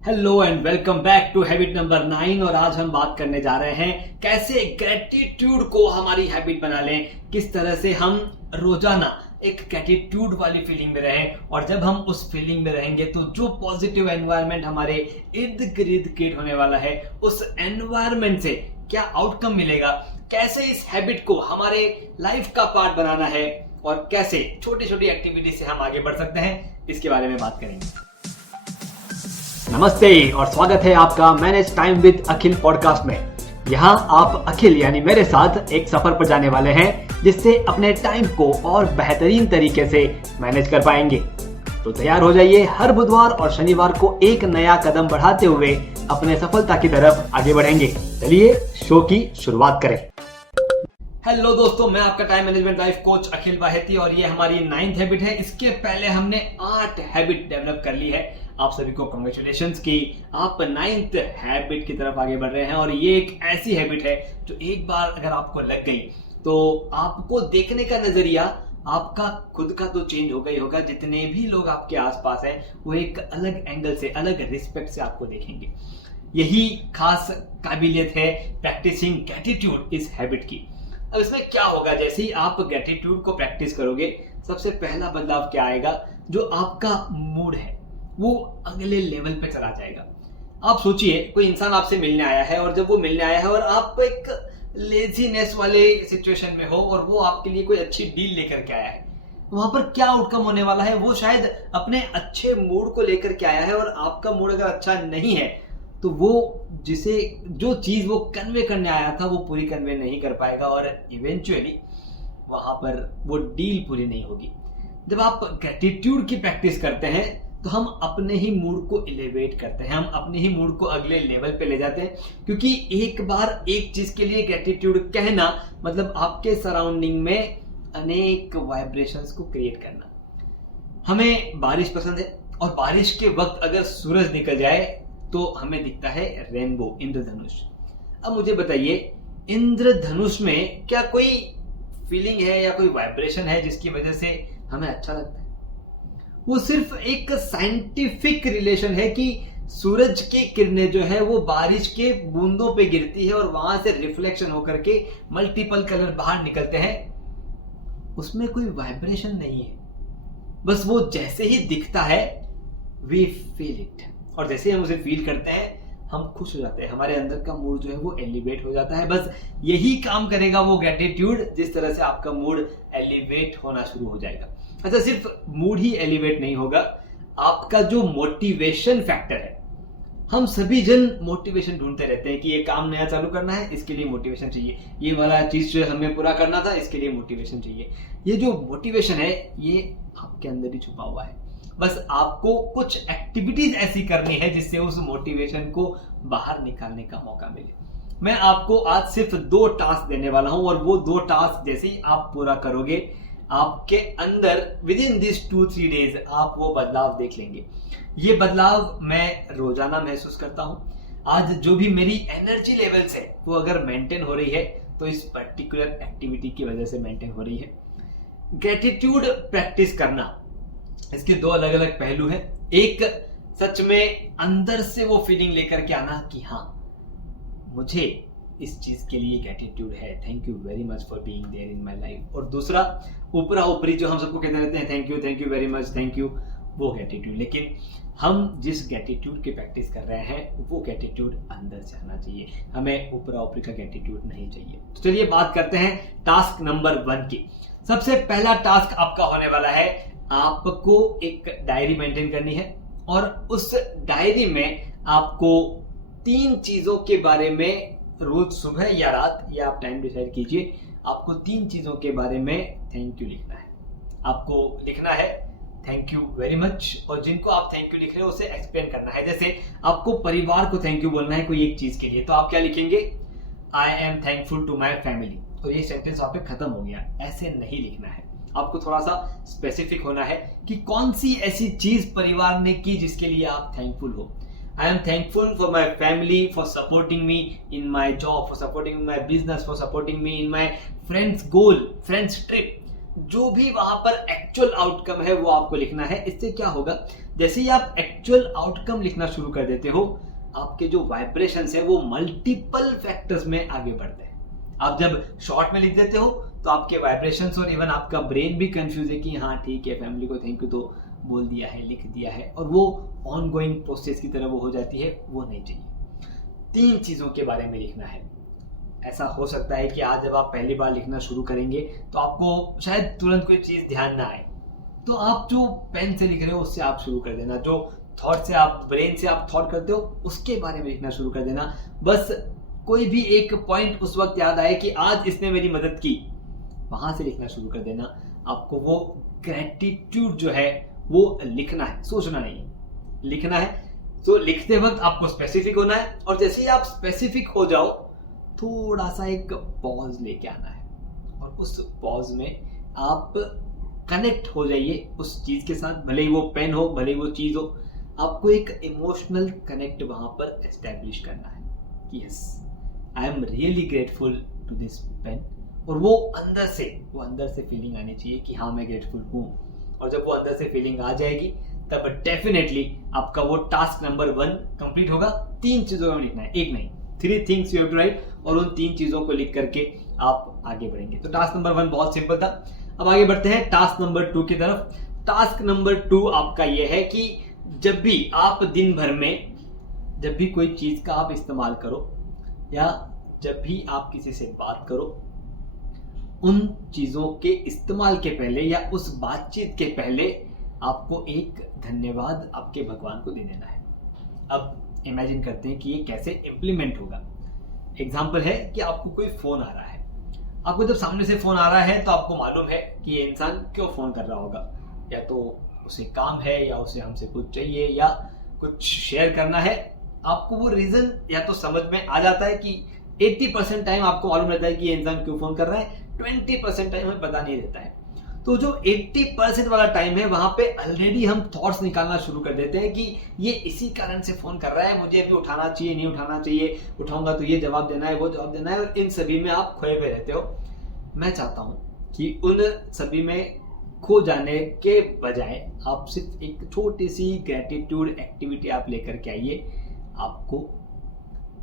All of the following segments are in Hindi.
Hello and welcome back to habit number 9। और आज हम बात करने जा रहे हैं कैसे ग्रेटिट्यूड को हमारी हैबिट बना लें, किस तरह से हम रोजाना एक ग्रेटिट्यूड वाली फीलिंग में रहें। और जब हम उस फीलिंग में रहेंगे तो जो पॉजिटिव एनवायरनमेंट हमारे इर्द गिर्द क्रिएट होने वाला है, उस एनवायरनमेंट से क्या आउटकम मिलेगा, कैसे इस हैबिट को हमारे लाइफ का पार्ट बनाना है और कैसे छोटी छोटी एक्टिविटी से हम आगे बढ़ सकते हैं, इसके बारे में बात करेंगे। नमस्ते और स्वागत है आपका manage time with Akhil podcast में। यहाँ आप अखिल यानी मेरे साथ एक सफर पर जाने वाले हैं जिससे अपने टाइम को और बेहतरीन तरीके से मैनेज कर पाएंगे। तो तैयार हो जाइए, हर बुधवार और शनिवार को एक नया कदम बढ़ाते हुए अपने सफलता की तरफ आगे बढ़ेंगे। चलिए शो की शुरुआत करें। हेलो दोस्तों, मैं आपका टाइम मैनेजमेंट लाइफ कोच अखिल बाहेती और ये हमारी 9th हैबिट है। इसके पहले हमने 8 हैबिट डेवलप कर ली है। आप सभी को कांग्रेचुलेशंस की आप 9th हैबिट की तरफ आगे बढ़ रहे हैं। और ये एक ऐसी हैबिट है जो एक बार अगर आपको लग गई तो आपको देखने का नजरिया आपका खुद का तो चेंज होगा ही होगा। जितने भी लोग आपके आसपास हैं वो एक अलग एंगल से, अलग रिस्पेक्ट से आपको देखेंगे। यही खास काबिलियत है प्रैक्टिसिंग ग्रेटिट्यूड इस हैबिट की। अब इसमें क्या होगा, जैसे ही आप ग्रेटिट्यूड को प्रैक्टिस करोगे, सबसे पहला बदलाव क्या आएगा, जो आपका मूड है वो अगले लेवल पे चला जाएगा। आप सोचिए, कोई इंसान आपसे मिलने आया है और जब वो मिलने आया है और आप एक लेजीनेस वाले सिचुएशन में हो और वो आपके लिए कोई अच्छी डील लेकर के आया है, वहां पर क्या आउटकम होने वाला है। वो शायद अपने अच्छे मूड को लेकर के आया है और आपका मूड अगर अच्छा नहीं है तो वो जो चीज वो कन्वे करने आया था वो पूरी कन्वे नहीं कर पाएगा और इवेंचुअली वहां पर वो डील पूरी नहीं होगी। जब आप ग्रेटिट्यूड की प्रैक्टिस करते हैं तो हम अपने ही मूड को एलिवेट करते हैं, हम अपने ही मूड को अगले लेवल पे ले जाते हैं। क्योंकि एक बार एक चीज के लिए ग्रेटिट्यूड कहना मतलब आपके सराउंडिंग में अनेक वाइब्रेशंस को क्रिएट करना। हमें बारिश पसंद है और बारिश के वक्त अगर सूरज निकल जाए तो हमें दिखता है रेनबो, इंद्रधनुष। अब मुझे बताइए, इंद्रधनुष में क्या कोई फीलिंग है या कोई वाइब्रेशन है जिसकी वजह से हमें अच्छा लगता है? वो सिर्फ एक साइंटिफिक रिलेशन है कि सूरज की किरणें जो है वो बारिश के बूंदों पे गिरती है और वहां से रिफ्लेक्शन होकर के मल्टीपल कलर बाहर निकलते हैं। उसमें कोई वाइब्रेशन नहीं है, बस वो जैसे ही दिखता है वी फील इट, और जैसे हम उसे फील करते हैं हम खुश हो जाते हैं, हमारे अंदर का मूड जो है वो एलिवेट हो जाता है। बस यही काम करेगा वो ग्रेटिट्यूड, जिस तरह से आपका मूड एलिवेट होना शुरू हो जाएगा। अच्छा, सिर्फ मूड ही एलिवेट नहीं होगा, आपका जो मोटिवेशन फैक्टर है, हम सभी जन मोटिवेशन ढूंढते रहते हैं कि ये काम नया चालू करना है, इसके लिए मोटिवेशन चाहिए, ये वाला चीज जो हमें पूरा करना था इसके लिए मोटिवेशन चाहिए। ये जो मोटिवेशन है ये आपके अंदर ही छुपा हुआ है। बस आपको कुछ एक्टिविटीज ऐसी करनी है जिससे उस मोटिवेशन को बाहर निकालने का मौका मिले। मैं आपको आज सिर्फ 2 टास्क देने वाला हूं और वो 2 टास्क जैसे ही आप पूरा करोगे, आपके अंदर विद इन दिस 2-3 डेज आप वो बदलाव देख लेंगे। ये बदलाव मैं रोजाना महसूस करता हूं। आज जो भी मेरी एनर्जी लेवल्स है वो अगर मेंटेन हो रही है तो इस पर्टिकुलर एक्टिविटी की वजह से मेंटेन हो रही है। ग्रेटिट्यूड प्रैक्टिस करना, इसके 2 अलग अलग पहलू हैं। एक, सच में अंदर से वो फीलिंग लेकर के आना कि हाँ, मुझे इस चीज के लिए ग्रेटिट्यूड है, thank you very much for being there in my life. और दूसरा, ऊपरा ऊपरी जो हम सबको कहते रहते हैं thank you very much, thank you, वो ग्रेटिट्यूड। लेकिन हम जिस ग्रेटिट्यूड की प्रैक्टिस कर रहे हैं वो ग्रेटिट्यूड अंदर से आना चाहिए, हमें ऊपरा ऊपरी का ग्रेटिट्यूड नहीं चाहिए। तो चलिए बात करते हैं टास्क नंबर 1 की। सबसे पहला टास्क आपका होने वाला है, आपको एक डायरी मेंटेन करनी है और उस डायरी में आपको 3 चीजों के बारे में रोज सुबह या रात, या आप टाइम डिसाइड कीजिए, आपको 3 चीजों के बारे में थैंक यू लिखना है। आपको लिखना है थैंक यू वेरी मच, और जिनको आप थैंक यू लिख रहे हो उसे एक्सप्लेन करना है। जैसे आपको परिवार को थैंक यू बोलना है कोई एक चीज के लिए, तो आप क्या लिखेंगे, I am thankful to my family, और ये सेंटेंस वहां पे खत्म हो गया। ऐसे नहीं लिखना है, आपको थोड़ा सा स्पेसिफिक होना है कि कौन सी ऐसी चीज परिवार ने की जिसके लिए आप थैंकफुल हो। आई am thankful for my family for supporting me in my job, for supporting my business, for supporting me in my friends goal, friends trip। जो भी वहां पर एक्चुअल आउटकम है वो आपको लिखना है। इससे क्या होगा, जैसे ही आप एक्चुअल आउटकम लिखना शुरू कर देते हो, आपके जो वाइब्रेशंस है वो मल्टीपल फैक्टर्स में आगे बढ़ते हैं। आप जब शॉर्ट में लिख देते हो तो आपके वाइब्रेशंस और इवन आपका ब्रेन भी कंफ्यूज है कि हाँ ठीक है, फैमिली को थैंक यू तो बोल दिया है, लिख दिया है, और वो ऑन गोइंग प्रोसेस की तरह वो हो जाती है, वो नहीं चाहिए। 3 चीजों के बारे में लिखना है। ऐसा हो सकता है कि आज जब आप पहली बार लिखना शुरू करेंगे तो आपको शायद तुरंत कोई चीज ध्यान ना आए, तो आप जो पेन से लिख रहे हो उससे आप शुरू कर देना, जो थॉट से आप ब्रेन से आप थॉट करते हो उसके बारे में लिखना शुरू कर देना। बस कोई भी एक पॉइंट उस वक्त याद आए कि आज इसने मेरी मदद की, वहां से लिखना शुरू कर देना। आपको वो ग्रेटिट्यूड जो है वो लिखना है, सोचना नहीं, लिखना है। तो लिखते वक्त आपको स्पेसिफिक होना है, और जैसे ही आप स्पेसिफिक हो जाओ थोड़ा सा एक पॉज लेके आना है, और उस पॉज में आप कनेक्ट हो जाइए उस चीज के साथ, भले ही वो पेन हो, भले ही वो चीज हो। आपको एक इमोशनल कनेक्ट वहां पर एस्टेब्लिश करना है कि yes I am really grateful to this pen, और वो अंदर से फीलिंग आनी चाहिए कि हाँ मैं ग्रेटफुल हूँ। और जब वो अंदर से फीलिंग आ जाएगी तब डेफिनेटली आपका वो टास्क नंबर 1 कंप्लीट होगा। 3 चीजों में लिखना है, एक नहीं, 3 things you have to write, और उन 3 चीजों को लिख करके आप आगे बढ़ेंगे। तो टास्क नंबर 1 बहुत सिंपल था। अब आगे बढ़ते हैं टास्क नंबर 2 की तरफ। टास्क नंबर 2 आपका यह है कि जब भी आप दिन भर में जब भी कोई चीज का आप इस्तेमाल करो, या जब भी आप किसी से बात करो, उन चीजों के इस्तेमाल के पहले या उस बातचीत के पहले आपको एक धन्यवाद आपके भगवान को दे देना है। अब इमेजिन करते हैं कि ये कैसे इम्प्लीमेंट होगा। एग्जाम्पल है कि आपको कोई फोन आ रहा है, आपको जब सामने से फोन आ रहा है तो आपको मालूम है कि ये इंसान क्यों फोन कर रहा होगा, या तो उसे काम है, या उसे हमसे कुछ चाहिए, या कुछ शेयर करना है। आपको वो रीजन या तो समझ में आ जाता है कि 80% टाइम आपको मालूम रहता है कि ये इंसान क्यों फोन कर रहा है, 20% टाइम हमें पता नहीं रहता है। तो जो 80% वाला टाइम है वहां पे ऑलरेडी हम थॉट्स निकालना शुरू कर देते हैं कि ये इसी कारण से फोन कर रहा है, मुझे अभी उठाना चाहिए, नहीं उठाना चाहिए, उठाऊंगा तो ये जवाब देना है, वो जवाब देना है, और इन सभी में आप खोए हुए रहते हो। मैं चाहता हूं कि उन सभी में खो जाने के बजाय आप सिर्फ एक छोटी सी ग्रेटिट्यूड एक्टिविटी आप लेकर के आइए। आपको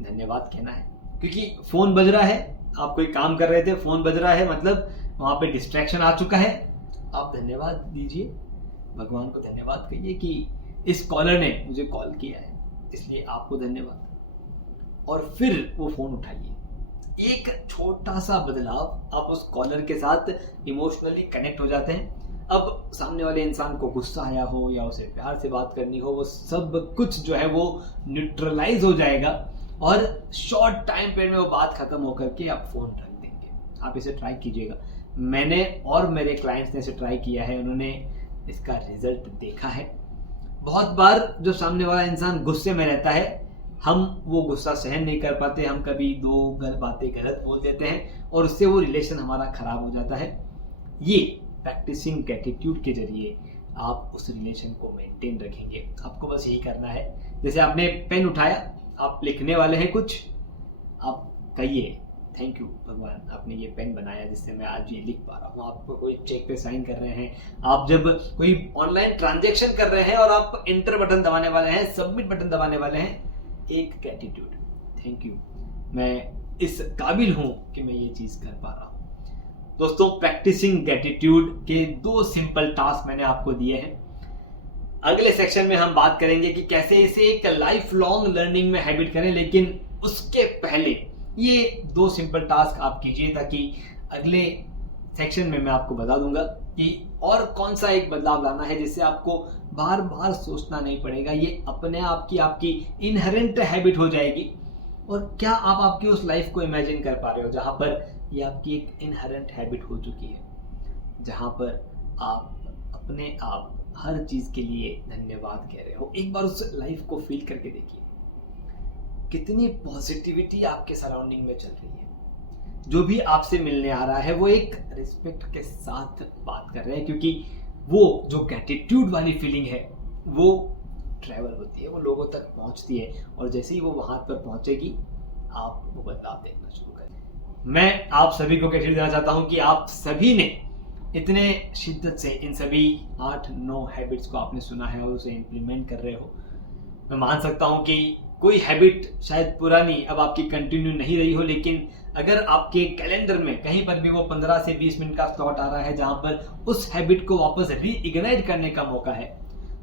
धन्यवाद कहना है, क्योंकि फोन बज रहा है, आप कोई काम कर रहे थे, फोन बज रहा है, मतलब वहां पे डिस्ट्रैक्शन आ चुका है। आप धन्यवाद दीजिए, भगवान को धन्यवाद कहिए कि इस कॉलर ने मुझे कॉल किया है, इसलिए आपको धन्यवाद। और फिर वो फोन उठाइए। एक छोटा सा बदलाव, आप उस कॉलर के साथ इमोशनली कनेक्ट हो जाते हैं। अब सामने वाले इंसान को गुस्सा आया हो या उसे प्यार से बात करनी हो, वो सब कुछ जो है वो न्यूट्रलाइज हो जाएगा, और शॉर्ट टाइम पीरियड में वो बात खत्म होकर के आप फोन रख देंगे। आप इसे ट्राई कीजिएगा। मैंने और मेरे क्लाइंट्स ने इसे ट्राई किया है, उन्होंने इसका रिजल्ट देखा है। बहुत बार जो सामने वाला इंसान गुस्से में रहता है, हम वो गुस्सा सहन नहीं कर पाते, हम कभी 2 बातें गलत बोल देते हैं, और उससे वो रिलेशन हमारा खराब हो जाता है। ये प्रैक्टिसिंग ग्रेटिट्यूड के जरिए आप उस रिलेशन को मेंटेन रखेंगे। आपको बस यही करना है, जैसे आपने पेन उठाया, आप लिखने वाले हैं कुछ, आप कहिए थैंक यू भगवान, आपने ये पेन बनाया जिससे मैं आज ये लिख पा रहा हूँ। आपको कोई चेक पे साइन कर रहे हैं, आप जब कोई ऑनलाइन ट्रांजैक्शन कर रहे हैं और आप एंटर बटन दबाने वाले हैं, सबमिट बटन दबाने वाले हैं, एक ग्रेटिट्यूड, थैंक यू, मैं इस काबिल हूं कि मैं ये चीज कर पा रहा हूं। दोस्तों, प्रैक्टिसिंग ग्रेटिट्यूड के 2 सिंपल टास्क मैंने आपको दिए हैं। अगले सेक्शन में हम बात करेंगे कि कैसे इसे एक लाइफ लॉन्ग लर्निंग में हैबिट करें, लेकिन उसके पहले ये 2 सिंपल टास्क आप कीजिए, ताकि अगले सेक्शन में मैं आपको बता दूंगा कि और कौन सा एक बदलाव लाना है जिससे आपको बार बार सोचना नहीं पड़ेगा। ये अपने आप की आपकी इनहेरेंट हैबिट हो जाएगी। और क्या आप आपकी उस लाइफ को इमेजिन कर पा रहे हो जहां पर ये आपकी एक इनहेरेंट हैबिट हो चुकी है, जहां पर आप अपने आप हर चीज के लिए धन्यवाद कह रहे हो। एक बार उस लाइफ को फील करके देखिए, कितनी पॉजिटिविटी आपके सराउंडिंग में चल रही है। जो भी आपसे मिलने आ रहा है वो एक रिस्पेक्ट के साथ बात कर रहे हैं, क्योंकि वो जो ग्रेटिट्यूड वाली फीलिंग है वो ट्रैवल होती है, वो लोगों तक पहुंचती है, और जैसे ही वो वहां पर पहुंचेगी आप वो बदलाव देखना शुरू करें। मैं आप सभी को ग्रेटिट्यूड देना चाहता हूं कि आप सभी ने इतने शिद्दत से इन सभी 8-9 हैबिट्स को आपने सुना है और उसे इम्प्लीमेंट कर रहे हो, मैं मान सकता हूँ कि कोई हैबिट शायद पुरानी अब आपकी कंटिन्यू नहीं रही हो, लेकिन अगर आपके कैलेंडर में कहीं पर भी वो 15 से 20 मिनट का स्लॉट आ रहा है जहाँ पर उस हैबिट को वापस रीइग्नाइट करने का मौका है,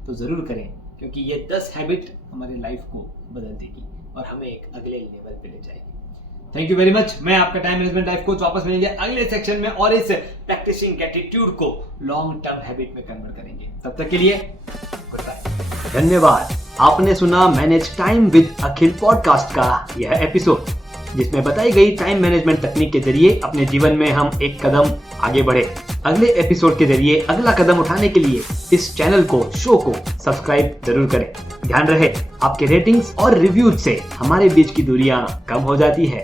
तो ज़रूर करें, क्योंकि ये 10 हैबिट हमारी लाइफ को बदल देगी और हमें एक अगले लेवल पे ले जाएगी। Thank you very much. मैं आपका टाइम मैनेजमेंट लाइफ कोच वापस मिलेंगे अगले सेक्शन में और इस प्रैक्टिसिंग ग्रैटिट्यूड को लॉन्ग टर्म हैबिट में कन्वर्ट करेंगे। तब तक के लिए गुड बाय। धन्यवाद। आपने सुना manage time with Akhil podcast का यह एपिसोड, जिसमें बताई गई टाइम मैनेजमेंट तकनीक के जरिए अपने जीवन में हम एक कदम आगे बढ़े। अगले एपिसोड के जरिए अगला कदम उठाने के लिए इस चैनल को, शो को सब्सक्राइब जरूर करें। ध्यान रहे, आपके रेटिंग्स और रिव्यूज से हमारे बीच की दूरियां कम हो जाती है।